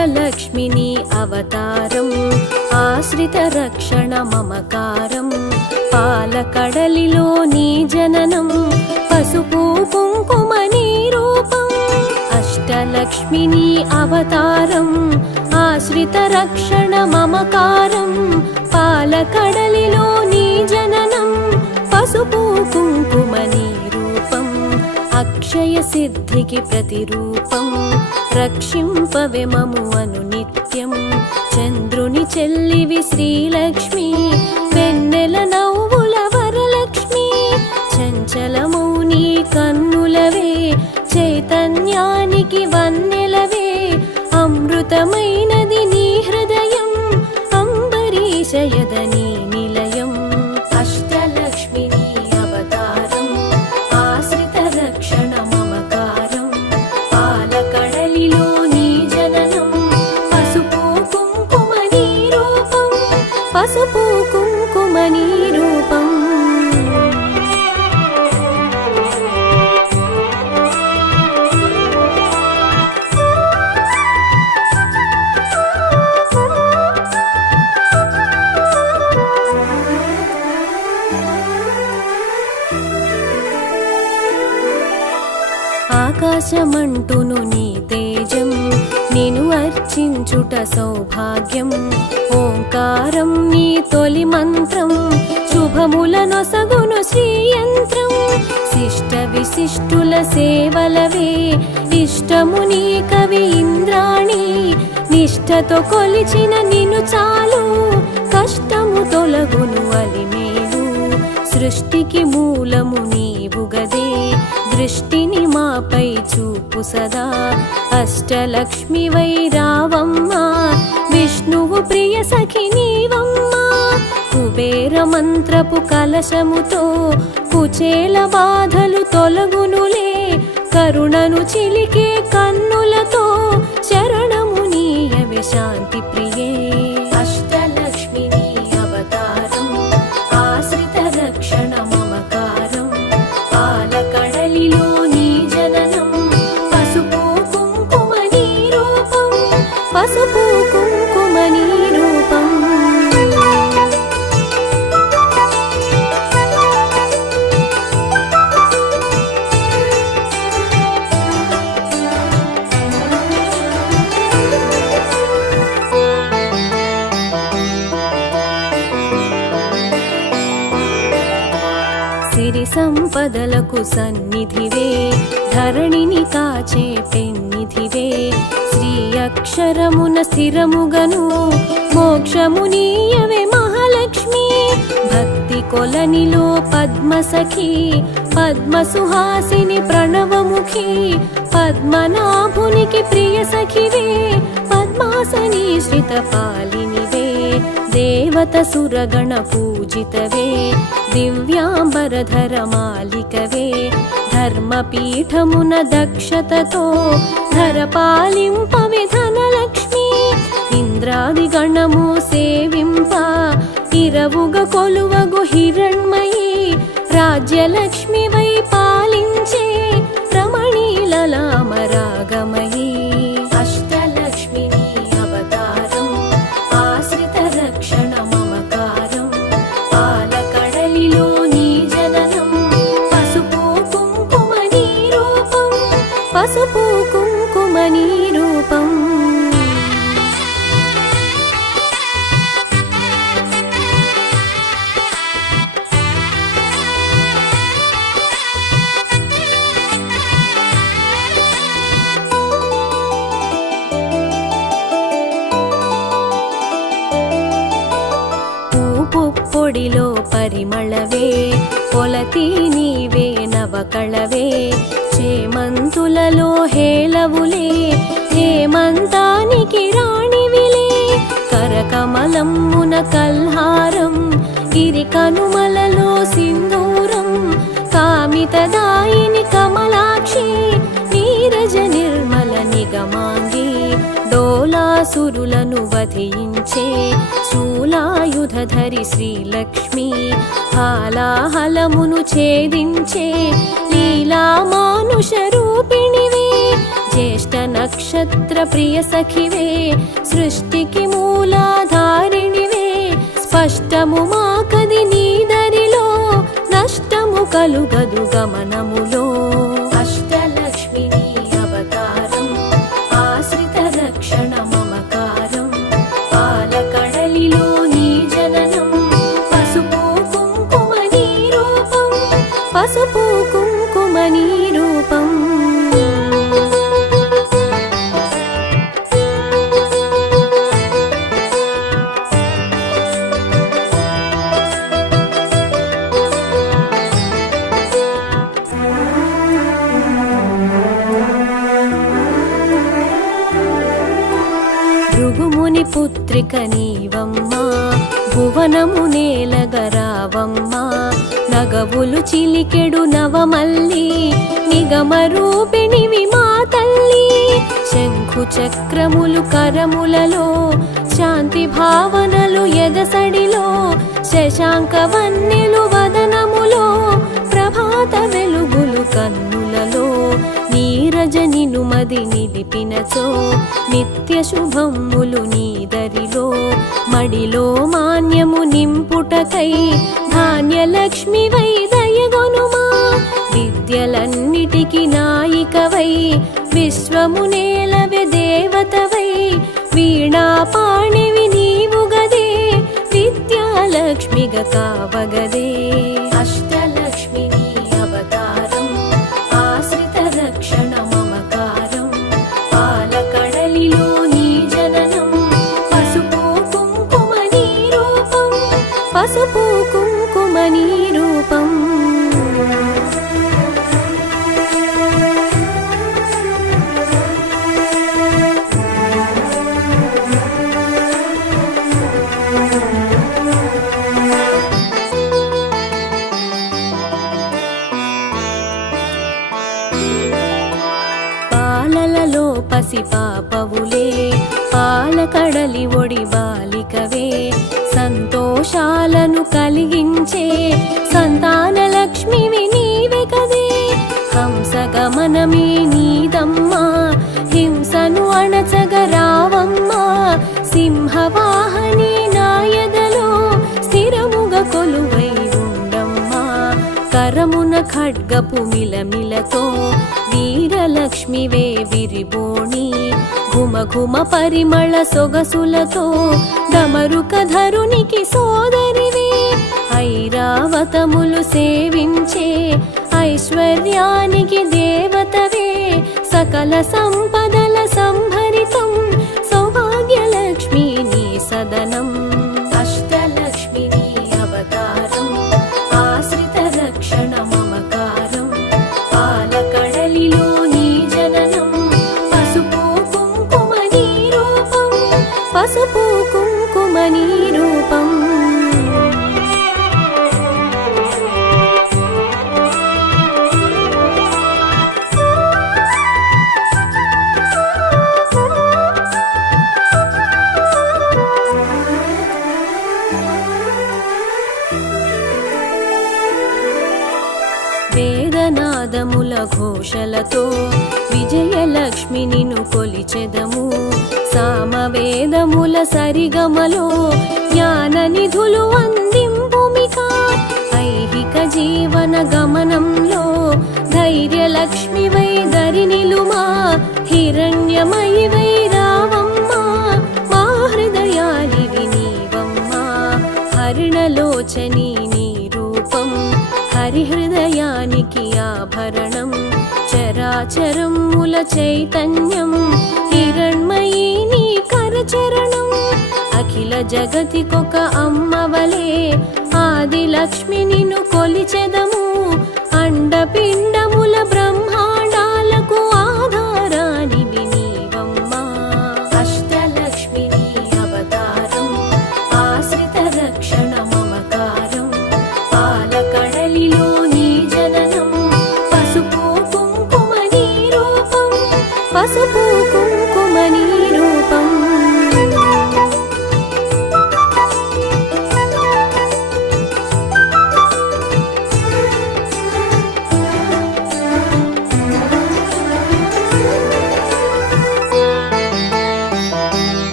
అష్టలక్ష్మిని అవతారం ఆశ్రిత రక్షణ మమకారం పాలకడలిలో నీ జననం పసుపు కుంకుమ నీ రూపం అష్టలక్ష్మిని అవతారం ఆశ్రిత రక్షణ మమకారం పాలకడలిలో నీ జననం పసుపు కుంకుమ నీ రూపం అక్షయ సిద్ధికి ప్రతిరూపం రక్షింపవే మము అనునిత్యం చంద్రుని చెల్లివి శ్రీలక్ష్మి వెన్నెల నవ్వుల వరలక్ష్మి చంచలమౌ నీ కన్నులవే చైతన్యానికి వన్నెలవే అమృతమైనది నీ హృదయం అంబరీషయదని నిలయం అష్టలక్ష్మిని అవతారం ఆశ్రిత రక్షణ మమకారం పాలకడలిలో నీ జననం పసుపు కుంకుమ నీ రూపం పసుపు కుంకుమ నీ రూపం ఆకాశమంటును నీ తేజం నిను అర్చించుట సౌభాగ్యం ఓంకారం నీ తొలి మంత్రం శుభములనొసగును శ్రీయంత్రం శిష్ట విశిష్టుల సేవలవే ఇష్టము నీ కవి ఇంద్రాణి నిష్ఠతో కొలిచిన నిను చాలు కష్టము తొలగును అలిమేలు సృష్టికి మూలము నీవుగదే దృష్టిని మాపై చూపు సదా అష్టలక్ష్మి వై రావమ్మ విష్ణువు ప్రియ సఖి నీవమ్మ కుబేర మంత్రపు కలశముతో కుచేల బాధలు తొలగునులే కరుణను చిలికే కన్నులతో శరణము నీయవే శాంతి ప్రియే అష్టలక్ష్మిని అవతారం ఆశ్రిత రక్షణ మమకారం పాలకడలిలో నీ జననం పసుపు కుంకుమ నీ రూపం పసుపు కుంకుమ నీ రూపం సిరి సంపదలకు సన్నిధివే ధరణిని కాచే పెన్నిధివే శ్రీ అక్షరమున స్థిరముగను మోక్షము నీయవే మహాలక్ష్మి భక్తి కొలనిలో పద్మసఖి పద్మసుహాసిని ప్రణవముఖి పద్మనాభునికి ప్రియ సఖివే పద్మాసని శ్రిత పాలినివే దేవత సురగణ పూజితవే దివ్యాంబరధర మాలికవే ధర్మపీఠమున దక్షతతో ధరపాలింపవే ధనలక్ష్మి ఇంద్రాది గణము సేవింప ఇరవుగ కొలువగు హిరణ్మయి రాజ్యలక్ష్మి వై పాలించే రమణీలలామరాగమయీ అష్టలక్ష్మిని అవతారం ఆశ్రిత రక్షణ మమకారం పాలకడలిలో నీ జననం పసుపు కుంకుమ నీ రూపం పసుపు కుంకుమ నీ రూపం పొడిలో పరిమళవే పొలతి నీవే నవకళవే చేమంతులలో హేళవులే హేమంతానికి రాణివిలే కరకమలమ్మున కల్హారం గిరి కనుమలలో సింధూరం కామితదాయిని కమలాక్షి నీరజ నిర్మల నిగమాంగి డోలాసురులను వధించే శూలాయుధధరి శ్రీలక్ష్మి హాలాహలమును ఛేదించే లీలా మానుష రూపిణివే జ్యేష్ఠ నక్షత్ర ప్రియ సఖివే సృష్టికి మూలాధారిణివే స్పష్టము మాకది నీదరిలో నష్టము కలుగదు గమనములో అష్టలక్ష్మి నీ అవతారం ఆశ్రిత రక్షణ మమకారం పాలకడలిలో నీ జననం పసుపు కుంకుమ నీ రూపం పసుపు కుంకుమ నీ రూపం భృగుముని పుత్రిక నీవమ్మా భువనము నేలగరావమ్మా నగవులు చిలికెడు నవమల్లి నిగమ రూపిణివి మా తల్లి శంఖు చక్రములు కరములలో శాంతి భావనలు ఎదసడిలో శశాంక వన్నెలు వదనములో ప్రభాత వెలుగులు కన్నులలో నీరజనిను మది నిలిపినచో నిత్య శుభములు నీదరిలో మడిలో మాన్యము నింపుటకై ధాన్యలక్ష్మి వై దయగొనుమా విద్యలన్నిటికి నాయికవై విశ్వము నేలవె దేవతవై వీణా పాణివి నీవు గదే విద్యాలక్ష్మిగా కావగదే అష్టలక్ష్మి నీ అవతారం ఆశ్రిత రక్షణ మమకారం పాలకడలిలో నీ జననం పసుపు కుంకుమ నీ రూపం పసుపు కుంకుమ నీ రూపం పాలలలో పసి పాపవులే పాలకడలి ఒడి బాలికవే సంతోషాలను కలిగించే సంతాన లక్ష్మివి నీవే కదే హంసగమనమే నీదమ్మా హింసను అణచగరావమ్మా సింహవాహని నాయదలో స్థిరముగా కొలువై ఉండమ్మా కరమున ఖడ్గపు మిలమిలతో వీరలక్ష్మివే విరిబోణి ఘుమ ఘుమ పరిమళ సొగసులతో డమరుక ధరునికి సోదరివే ఐరావతములు సేవించే ఐశ్వర్యానికి దేవతవే సకల సంపదల సంభరితం సౌభాగ్యలక్ష్మి నీ సదనం అష్టలక్ష్మి నీ అవతారం ఆశ్రిత రక్షణ మమకారం పాలకడలిలో నీ జననం పసుపు కుంకుమ నీ రూపం పసుపు కుంకుమ నీ రూపం వేదనాదముల ఘోషలతో విజయలక్ష్మి నిన్ను కొలిచెదము సామవేదముల సరిగమలో జ్ఞాన నిధులు అందింపుమిక ఐహిక జీవన గమనంలో ధైర్యలక్ష్మి వై దరి నిలుమా హిరణ్యమయి వై రావమ్మా మా హృదయాలివి నీవమ్మా హరిణలోచని నీ రూపం హరిహృదయానికి ఆభరణం చరాచరముల చైతన్యం హిరణ్మయీ నీ కరచరణం అఖిల జగతికొక అమ్మవలే ఆది లక్ష్మి నిన్ను కొలిచెదము అండపిండముల బ్రహ్మాండాలకు ఆధారానివి నీవమ్మా అష్టలక్ష్మి నీ అవతారం ఆశ్రిత రక్షణ మమకారం పాలకడలిలో నీ జననం పసుపు కుంకుమ నీ రూపం పసుపు కుంకుమ నీ రూపం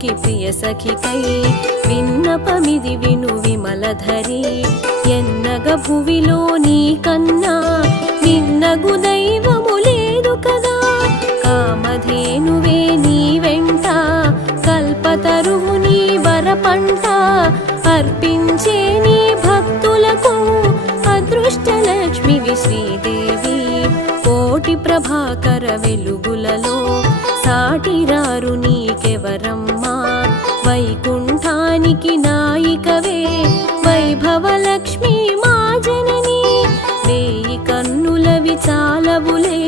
త్రిలోకి ప్రియ సఖికై విన్నపమిది విను విమలధరి ఎన్నగ భువిలో నీ కన్నా నిన్నగు దైవము లేదు కదా కామధేనువే నీ వెంట కల్పతరువు నీ వరపంట అర్పించే నీ భక్తులకు అదృష్టలక్ష్మివి శ్రీదేవి కోటి ప్రభాకర వెలుగులలో సాటిరారు నీకెవరమ్మా వైకుంఠానికి నాయికవే వైభవలక్ష్మి మా జనని వేయి కన్నులవి చాలవులే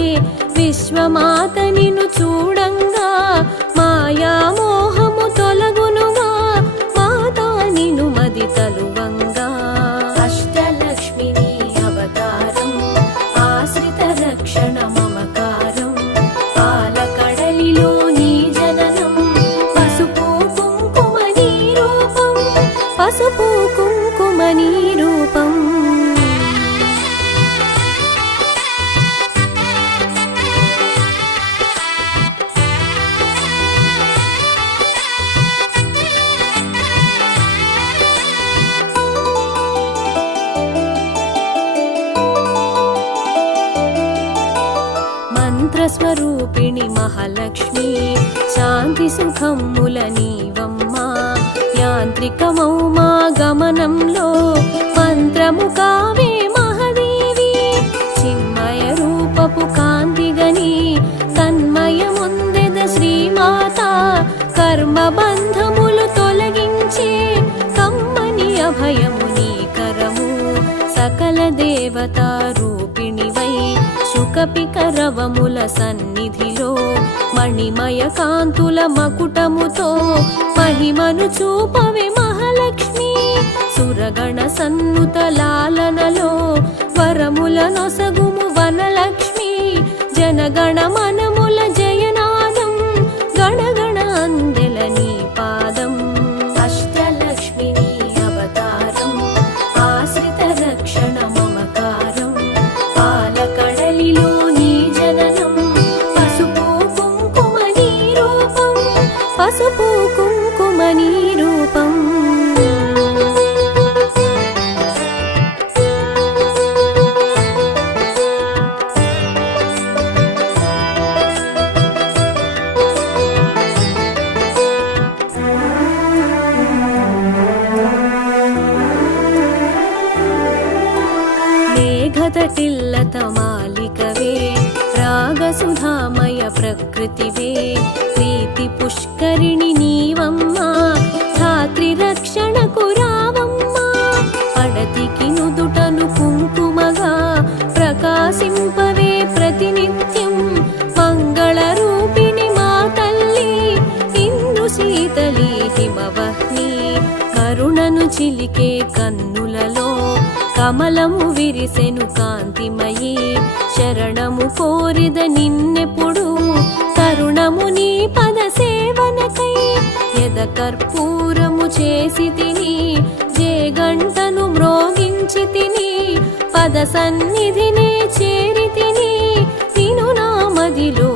విశ్వమాత నిన్ను చూడంగా మాయా మోహము తొలగునుగా మాతా నిన్ను మది తలువంగా అష్టలక్ష్మిని అవతారం ఆశ్రిత రక్షణ మమకారం పాలకడలిలో నీ జననం పసుపు కుంకుమ నీ రూపం పసుపు కుంకుమ నీ రూపం మంత్రస్వరూపిణి మహాలక్ష్మి శాంతి సుఖముల నీవమ్మా యాంత్రికమౌ మా గమనంలో మంత్రము కావే మహాదేవి చిన్మయ రూపపు కాంతిగని తన్మయముందెద శ్రీమాత కర్మ బంధములు తొలగించే కమ్మని అభయము నీ కరము సకల దేవతా రూపిణివై శుకపికరవముల సన్నిధిలో మణిమయ కాంతుల మకుటముతో మహిమను చూపవే మహాలక్ష్మి సురగణ సన్నుత లాలనలో వరముల నొసగుము వనలక్ష్మి జనగణ మనముల జయనాదం గణగణ అందెల నీ పాదం అష్టలక్ష్మిని అవతారం ఆశ్రిత రక్షణ మమకారం పాలకడలిలో నీ జననం పసుపు కుంకుమ నీ రూపం పసుపు కుంకుమ నీ రూపం మేఘతటిల్లత మాలికవే రాగసుధామయ ప్రకృతివే ప్రీతి పుష్కరిణి నీవమ్మా ధాత్రి రక్షణకు రావమ్మా పడతికి నుదుటను కుంకుమగా ప్రకాశింపవే ప్రతినిత్యం మంగళ రూపిణి మా తల్లి ఇందు శీతలి హిమవహ్ని కరుణను చిలికే కన్నులలో కమలము విరిసెను కాంతిమయీ శరణము కోరిద నిన్నెప్పుడు తరుణము నీ పద సేవనకై ఎద కర్పూరము చేసి తిని జే గంటను మ్రోగించి తిని పద సన్నిధినే చేరి తిని నిను నా మదిలో